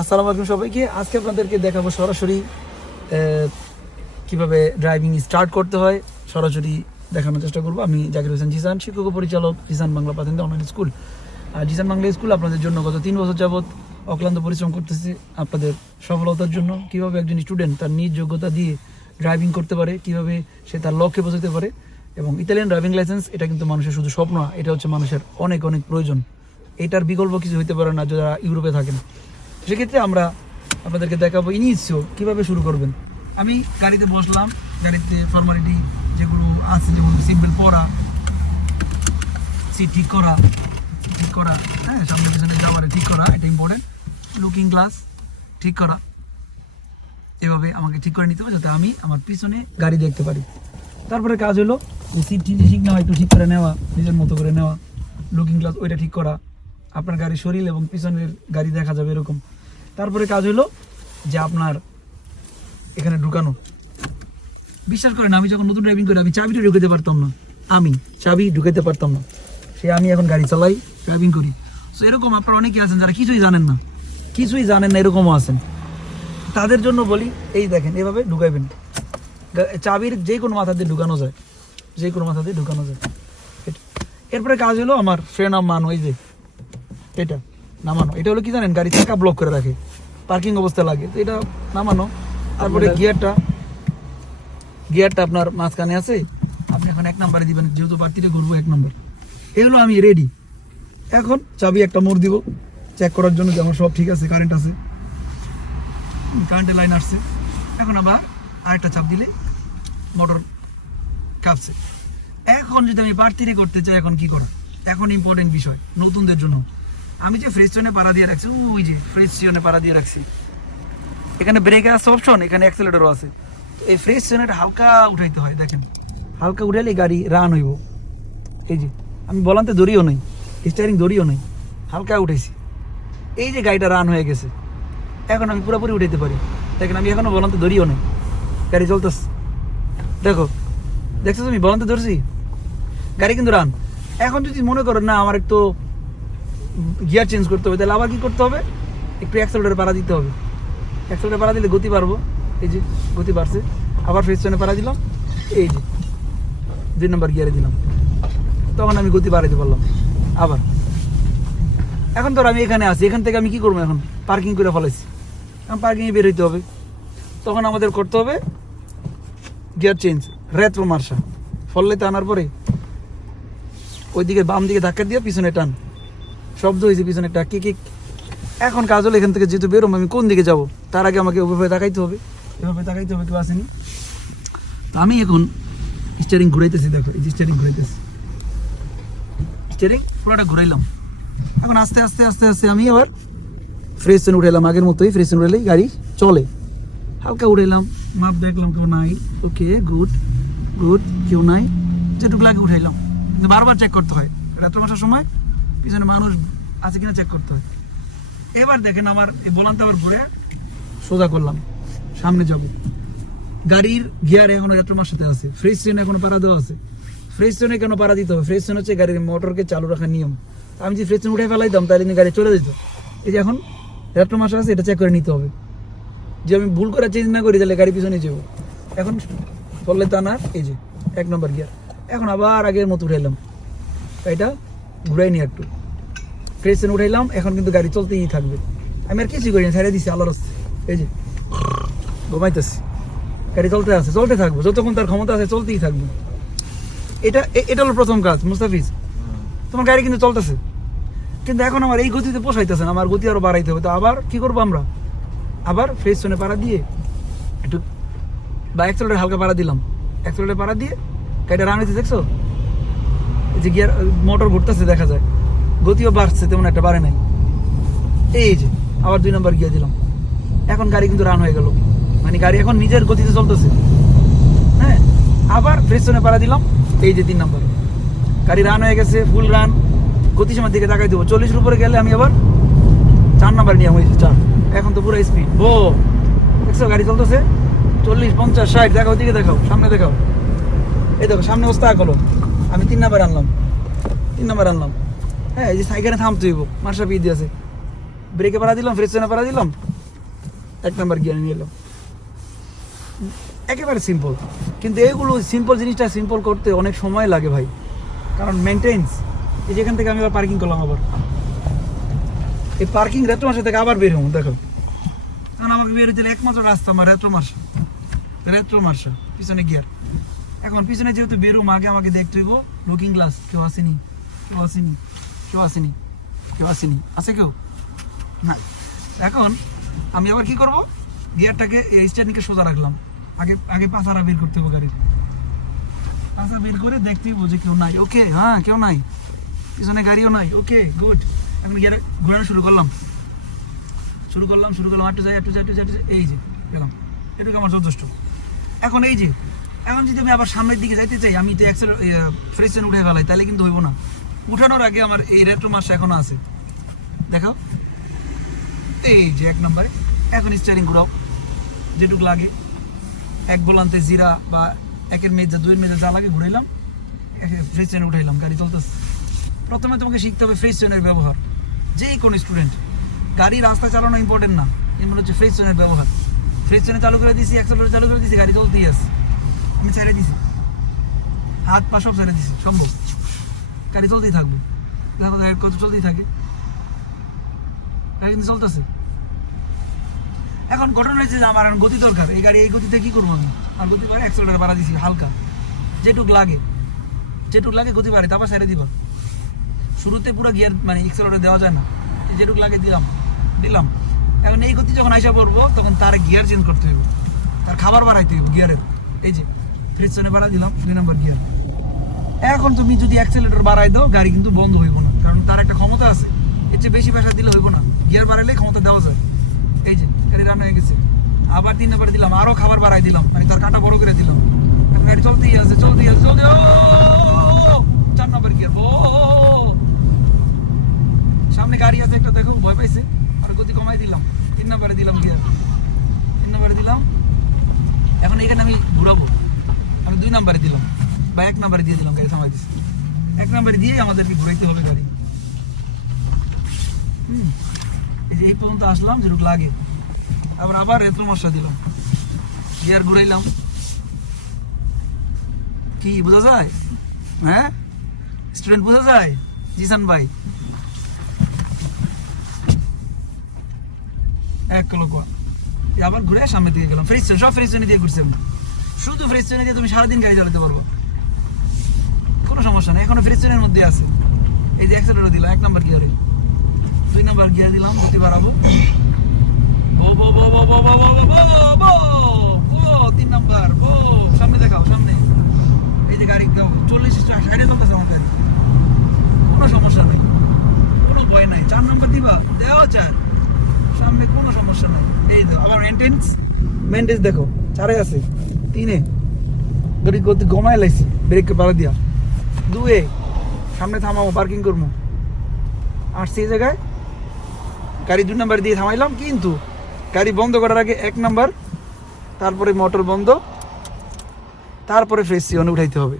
আসসালামু আলাইকুম সবাইকে। আজকে আপনাদেরকে দেখাবো সরাসরি কীভাবে ড্রাইভিং স্টার্ট করতে হয়। সরাসরি দেখানোর চেষ্টা করব। আমি জাকির হোসেন জিসান, শিক্ষক পরিচালক, জিসান বাংলা পাতেন অনলাইন স্কুল আর জিসান বাংলা স্কুল আপনাদের জন্য গত তিন বছর যাবৎ অক্লান্ত পরিশ্রম করতেছে আপনাদের সফলতার জন্য। কীভাবে একজন স্টুডেন্ট তার নিজ যোগ্যতা দিয়ে ড্রাইভিং করতে পারে, কীভাবে সে তার লক্ষ্যে পৌঁছাতে পারে। এবং ইতালিয়ান ড্রাইভিং লাইসেন্স এটা কিন্তু মানুষের শুধু স্বপ্ন এটা হচ্ছে মানুষের অনেক অনেক প্রয়োজন। এটার বিকল্প কিছু হইতে পারে না, যারা ইউরোপে থাকেন। সেক্ষেত্রে আমরা আপনাদেরকে দেখাবো ইনিশিও, কীভাবে শুরু করবেন। আমি গাড়িতে বসলাম, গাড়িতে ফর্মালিটি যেগুলো আছে, যেমন সিম্পল পড়া সিট ঠিক করা ঠিক করা হ্যাঁ সামনে পিছনে যাওয়া মানে ঠিক করা, এটা ইম্পর্টেন্ট লুকিং গ্লাস ঠিক করা। এভাবে আমাকে ঠিক করে নিতে হবে যাতে আমি আমার পিছনে গাড়ি দেখতে পারি। তারপরে কাজ হলো সিট ঠিক নেওয়া, একটু ঠিক করে নেওয়া, নিজের মতো করে নেওয়া লুকিং গ্লাস ওইটা ঠিক করা। আপনার গাড়ির শরীর এবং পিছনের গাড়ি দেখা যাবে এরকম। তারপরে কাজ হলো যে আপনার এখানে ঢুকানো। বিশ্বাস করেন, আমি যখন নতুন ড্রাইভিং করি আমি চাবিটা ঢুকাতে পারতাম না। আমি চাবি ঢুকাতে পারতাম না। সে আমি এখন গাড়ি চালাই ড্রাইভিং করি। সো এরকম আপনারা অনেকে আছেন যারা কিছুই জানেন না। কিছুই জানেন না, এরকমও আছেন। তাদের জন্য বলি, এই দেখেন, এভাবে ঢুকাইবেন। চাবির যে কোনো মাথা দিয়ে ঢুকানো যায়। যে কোনো মাথা দিয়ে ঢুকানো যায়। এরপরে কাজ হলো আমার ফ্রেন্ড অফ মান, ওই যে এটা নামানো। এটা হলো কি জানেন গাড়ি চাকা ব্লক করে রাখে। পার্কিং অবস্থা লাগে তো এটা নামানো। তারপরে গিয়ারটা গিয়ারটা আপনার মাঝখানে আছে। আপনি এখন এক নাম্বারে দিবেন যেহেতু বাড়তিটা ঘুরবো এক নম্বর এগুলো আমি রেডি এখন চাবি একটা মোড় দিব চেক করার জন্য যে আমার সব ঠিক আছে কারেন্ট আছে। কারেন্টের লাইন আসছে। এখন আবার আরেকটা চাপ দিলে মোটর কাঁপছে। এখন যদি আমি বাড়তিরে করতে চাই এখন কি করা? এখন ইম্পর্টেন্ট বিষয় নতুনদের জন্য। আমি যে ফ্রেশ জোনে পাড়া দিয়ে রাখছি ওই যে ফ্রেশ জোনে পাড়া দিয়ে রাখছি। এখানে ব্রেক আছে অপশন এখানে অ্যাক্সেলেটরও আছে। এই ফ্রেশ জোনেটা হালকা উঠাইতে হয়, দেখেন। হালকা উঠাইলে গাড়ি রান হইব। এই যে, আমি বলান্তে দড়িও নেই স্টারিং দড়িও নেই, হালকা উঠেছি এই যে গাড়িটা রান হয়ে গেছে, এখন আমি পুরোপুরি উঠাইতে পারি। দেখেন, আমি এখনও বলান্তে দড়িও নেই, গাড়ি চলতেছে। দেখো, দেখছ তুমি বলান্তে ধরছি? গাড়ি কিন্তু রান এখন যদি মনে করো, না, আমার একটু গিয়ার চেঞ্জ করতে হবে, তাহলে আবার কি করতে হবে? একটু অ্যাক্সেলেটারে পাড়া দিতে হবে। অ্যাক্সেলেটারে পাড়া দিলে গতি বাড়বো। এই যে, গতি বাড়ছে। আবার ফ্রেশ পাড়া দিলাম। এই যে, দুই নম্বর গিয়ারে দিলাম। তখন আমি গতি বাড়াইতে পারলাম। আবার। এখন ধর আমি এখানে আছি। এখান থেকে আমি কি করব এখন? পার্কিং করে ফেলাইছি। এখন পার্কিংয়ে বের হইতে হবে। তখন আমাদের করতে হবে গিয়ার চেঞ্জ রেত্রো মার্শা ফললেতে আনার পরে ওইদিকে বাম দিকে ধাক্কা দিয়ে পিছনে টান। শব্দ হয়েছে পিছনে একটা কিক কিক এখন কাজ হলো এখান থেকে যেহেতু বেরোম, আমি কোন দিকে যাব? তার আগে আমাকে ওভাবে তাকাইতে হবে। এভাবে তাকাইতে হবে, কেউ আসেনি। তো আমি এখন স্টিয়ারিং ঘুরাইতেছি, দেখো, এই যে স্টিয়ারিং ঘুরাইতেছি। স্টিয়ারিং পুরোটা ঘুরাইলাম। এখন আস্তে আস্তে আস্তে আস্তে আমি আবার ফ্রেশ জোন উঠাইলাম, আগের মতোই ফ্রেশ জোন উঠাইলেই গাড়ি চলে। হালকা উঠাইলাম, মাপ দেখলাম কেউ নাই। ওকে গুড গুড কেউ নাই। যেটুকু লাগে উঠাইলাম। বারবার চেক করতে হয়। রাত্র বসার সময় পিছনে মানুষ আছে কিনা চেক করতে হয়। এবার দেখেন আমার বলান্তে আবার ঘুরে সোজা করলাম, সামনে যাব। গাড়ির গিয়ার এখনও রাত্র মাস সাথে আছে ফ্রেশ ট্রেন এখনও পাড়া দেওয়া আছে। ফ্রেশ ট্রেনে কেন পাড়া দিতে হবে? ফ্রেশ ট্রেন হচ্ছে গাড়ির মোটরকে চালু রাখার নিয়ম। আমি যদি ফ্রেশ ট্রেন উঠে ফেলাই ফেলাইতাম, তাহলে গাড়ি চলে যেত। এই যে এখন রাত্র মাস আছে, এটা চেক করে নিতে হবে। যে আমি ভুল করে চেঞ্জ না করি, তাহলে গাড়ি পিছনে যাব। এখন বললে তা না, এই যে, এক নম্বর গিয়ার এখন আবার আগের মতো উঠে উঠাইলাম এটা ঘুরাই নি একটু। ফ্রেশন উঠাইলাম, এখন কিন্তু গাড়ি চলতেই থাকবে। আমি আর কিছুই করি না ছেড়ে দিছি, আল্লাহর। এই যে, ঘুমাইতেছি। গাড়ি চলতে আছে, চলতে থাকব। যতক্ষণ তার ক্ষমতা আছে, চলতেই থাকবে। এটা এটা হলো প্রথম কাজ, মুস্তাফিজ। তোমার গাড়ি কিন্তু চলতেছে। কিন্তু এখন আমার এই গতিতে পোষাইতেছে না, আমার গতি আরও বাড়াইতে হবে। তো আবার কি করব আমরা? আবার ফ্রেশ শোনে পাড়া দিয়ে একটু বা অ্যাক্সেলেটার হালকা পাড়া দিলাম। অ্যাক্সেলেটার পাড়া দিয়ে গাড়িটা রান দেখছ? যে গিয়ার মোটর ঘুরতেছে, দেখা যায়। গতিও বাড়ছে, তেমন একটা বাড়ে নাই। এই যে, আবার দুই নম্বর গিয়ে দিলাম। এখন গাড়ি কিন্তু রান হয়ে গেল। মানে গাড়ি এখন নিজের গতিতে চলতেছে। হ্যাঁ আবার শোনে পাড়া দিলাম, এই যে তিন নম্বর। গাড়ি রান হয়ে গেছে ফুল রান গতিসীমার দিকে তাকাই দেবো। চল্লিশের উপরে গেলে আমি আবার চার নাম্বার নিয়ে হয়েছে, চার। এখন তো পুরো স্পিড বো দেখছ, গাড়ি চলতেছে। চল্লিশ, পঞ্চাশ, ষাট, দেখাও দিকে দেখাও, সামনে দেখাও। এই দেখো, সামনে ওস্তা হলো। আমি তিন নাম্বার আনলাম। তিন নাম্বার আনলাম। হ্যাঁ এই যে সাইকেলে থামতে হইব মার্শা পিয়ে দিয়েছে ব্রেকে পাড়া দিলাম ফ্রেশনে পাড়া দিলাম। এক নাম্বার গিয়ার নিয়ে এলাম। একেবারে সিম্পল কিন্তু এগুলো সিম্পল জিনিসটা সিম্পল করতে অনেক সময় লাগে ভাই। কারণ মেনটেন্স এই যেখান থেকে আমি আবার পার্কিং করলাম আবার। এই পার্কিং রেট্রো মাসে থেকে আবার বের হব, দেখো। কারণ আমাকে বের হতে একমাত্র রাস্তা আমার রেট্রো মাসা রেট্রো মাসা পিছনে গিয়ার এখন পিছনে যেহেতু বেরুম আগে আমাকে দেখতে হইব। লুকিং গ্লাস কেউ আসেনি কেউ আসেনি কেউ আসেনি কেউ আসেনি। আছে কেউ? না এখন আমি আবার কি করব? গিয়ারটাকে স্ট্যান্ডকে সোজা রাখলাম। আগে আগে পাছারা বের করতে হবে গাড়ির। পাছা বের করে দেখতে হইব যে কেউ নাই। ওকে হ্যাঁ কেউ নাই। পিছনে গাড়িও নাই। ওকে গুড এখন গিয়ার ঘোরানো শুরু করলাম। শুরু করলাম শুরু করলাম। একটু যাই একটু যাই একটু যাই, এই যে গেলাম। এটুকু আমার যথেষ্ট। এখন এই যে এখন যদি আমি আবার সামনের দিকে যাইতে চাই, আমি তো অ্যাক্সেল ফ্রেশন উঠে ফেলাই, তাহলে কিন্তু হইব না। উঠানোর আগে আমার এই রেট্রো মাস এখনও আছে। দেখো এই যে এক নম্বরে। এখন স্টিয়ারিং ঘুরাও। যেটুকু লাগে। এক গোলান্তে জিরা বা একের মেজা দুইয়ের মেজা যা লাগে ঘুরাইলাম। ফ্রেশ ট্রেনে উঠাইলাম, গাড়ি চলতেছে। প্রথমে তোমাকে শিখতে হবে ফ্রেশ ট্রেনের ব্যবহার। যে কোনো স্টুডেন্ট গাড়ি রাস্তা চালানো ইম্পর্টেন্ট না। এমন হচ্ছে ফ্রেশ ট্রেনের ব্যবহার। ফ্রেশ ট্রেনে চালু করে দিয়েছি অ্যাক্সেলেটর চালু করে দিয়েছি গাড়ি চলতেই আছে। আমি ছেড়ে দিছি। হাত পা সব ছেড়ে দিছি, সম্ভব। গাড়ি চলতেই থাকবে। কত চলতেই থাকে। গাড়ি কিন্তু চলতেছে। এখন ঘটনা হয়েছে যে আমার এখন গতি দরকার। এই গাড়ি এই গতিতে কি করব আমি? আর গতি বাড়ে অ্যাক্সেলেটার বাড়া দিছি হালকা। যেটুক লাগে। যেটুক লাগে গতি বাড়ে, তারপর ছেড়ে দিবা। শুরুতে পুরো গিয়ার মানে এক্সেলেটার দেওয়া যায় না। যেটুক লাগে দিলাম। দিলাম। এখন এই গতি যখন আইসা পড়ব, তখন তার গিয়ার চেঞ্জ করতে হবে তার খাবার বাড়াইতে হবে গিয়ারের এই যে। ফ্রিজনে বাড়া দিলাম, দুই নাম্বার গিয়ার এখন তুমি যদি অ্যাক্সেলেটর বাড়াই দাও, গাড়ি কিন্তু বন্ধ হইব না, কারণ তার একটা ক্ষমতা আছে। এর চেয়ে বেশি পয়সা দিলে হইব না। গিয়ার বাড়াইলে ক্ষমতা দেওয়া যায়। এই যে, গাড়ি রান্না হয়ে গেছে। আবার তিন নাম্বার দিলাম, আরও খাবার বাড়াই দিলাম। মানে তার কাটা বড় করে দিলাম। গাড়ি চলতেই আছে চলতেই আছে চলতে চার নম্বর গিয়ার ও, সামনে গাড়ি আছে, একটা দেখো, ভয় পাইছে। আর গতি কমাই দিলাম। তিন নম্বরে দিলাম গিয়ার তিন নাম্বারে দিলাম। এখন এখানে আমি ঘুরাবো। আমি দুই নম্বরে দিলাম, বা এক নম্বরে দিয়ে দিলাম গাড়ি দিছি। এক নম্বরে দিয়ে আমাদেরকে ঘুরাইতে হবে গাড়ি। এই যে এই পর্যন্ত আসলাম যেরকম লাগে। আবার আবার এত মশা দিলাম। গিয়ার ঘুরাইলাম। কি, বোঝা যায়? হ্যাঁ? স্টুডেন্ট বোঝা যায়? জিসান ভাই? এক কিলো কোয়া আবার ঘুরে সামনে দিকে গেলাম। ফ্রিজ, সব ফ্রিজ দিয়ে ঘুরছি আমি। শুধু ফ্রিজ দিয়ে তুমি সারাদিন গাড়ি চালাতে পারব কোনো সমস্যা নেই এখনও ফ্রিজ মধ্যে আছে এই যে অ্যাক্সেলেটর দিলাম এক নাম্বার গিয়ারে দুই নাম্বার গিয়ার দিলাম গতি বাড়াবো তিন নাম্বার বো সামনে দেখাও সামনে এই যে গাড়ি চল্লিশ সাইডে চলতেছে গাড়ি কোনো সমস্যা নেই কোনো ভয় নাই চার নাম্বার দিবা দেওয়া চার সামনে কোনো সমস্যা নাই এই তো আবার মেনটেন্স মেনটেন্স দেখো চারে আছে তিনে। গাড়ি গতি গমায় লাইছি ব্রেক পাড়া দিয়া। দুয়ে, সামনে থামাবো পার্কিং করব আর সেই জায়গায়। গাড়ি দুই নাম্বার দিয়ে থামাইলাম, কিন্তু গাড়ি বন্ধ করার আগে এক নাম্বার, তারপরে মোটর বন্ধ, তারপরে ফ্রেশ সিওনে উঠাইতে হবে।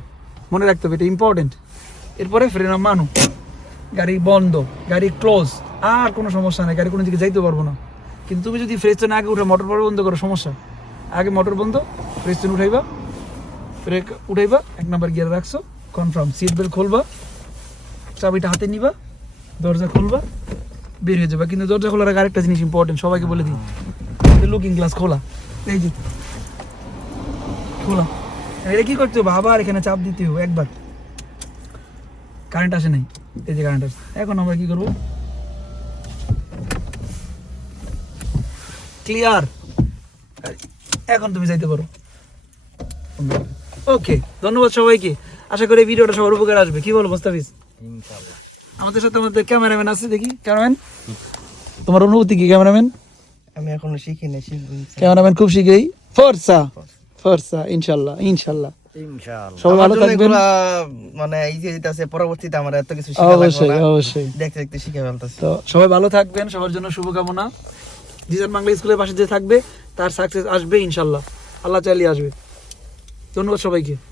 মনে রাখতে হবে এটা ইম্পর্টেন্ট এরপরে ফ্রেন মানু। গাড়ি বন্ধ, গাড়ি ক্লোজ আর কোনো সমস্যা নেই, গাড়ি কোনো দিকে যাইতে পারব না। কিন্তু তুমি যদি ফ্রেশ আগে উঠে মোটর পরে বন্ধ করো, সমস্যা। আগে মোটর বন্ধ ফ্রেশ উঠাইবা ব্রেক উঠাইবা, এক নাম্বার গিয়ার রাখছো কনফার্ম সিট বেল্ট খুলবা, চাবিটা হাতে নিবা, দরজা খুলবা, বের হয়ে যাবে। কিন্তু দরজা খোলার আগে আরেকটা জিনিস ইম্পর্টেন্ট সবাইকে বলে দিই লুকিং গ্লাস খোলা। এই যে, খোলা। এটা কি করতে হবে? আবার এখানে চাপ দিতে হবে, একবার। কারেন্ট আসে নাই, এই যে কারেন্ট আসে এখন আমরা কি করব? ক্লিয়ার এখন তুমি যাইতে পারো। ওকে ধন্যবাদ সবাইকে। আশা করি ভিডিওটা সবার উপকার আসবে। কি বলো মোস্তাফিজ? আমাদের সাথে আমাদের ক্যামেরাম্যান আছে দেখি। ক্যামেরাম্যান? তোমার অনুভূতি কি ক্যামেরাম্যান? আমি এখনও শিখি না শিখব ক্যামেরাম্যান খুব শীঘ্রই ফরসা ফরসা। ইনশাআল্লাহ সবাই ভালো থাকবেন। মানে এই যে আছে পরবর্তীতে আমার এত কিছু শিখা অবশ্যই অবশ্যই। দেখতে দেখতে শিখে ফেলতেছি। তো সবাই ভালো থাকবেন সবার জন্য শুভকামনা। জিজান বাংলা স্কুলের পাশে যে থাকবে তার সাকসেস আসবে ইনশাল্লাহ। আল্লাহ চালিয়ে আসবে। ধন্যবাদ সবাইকে।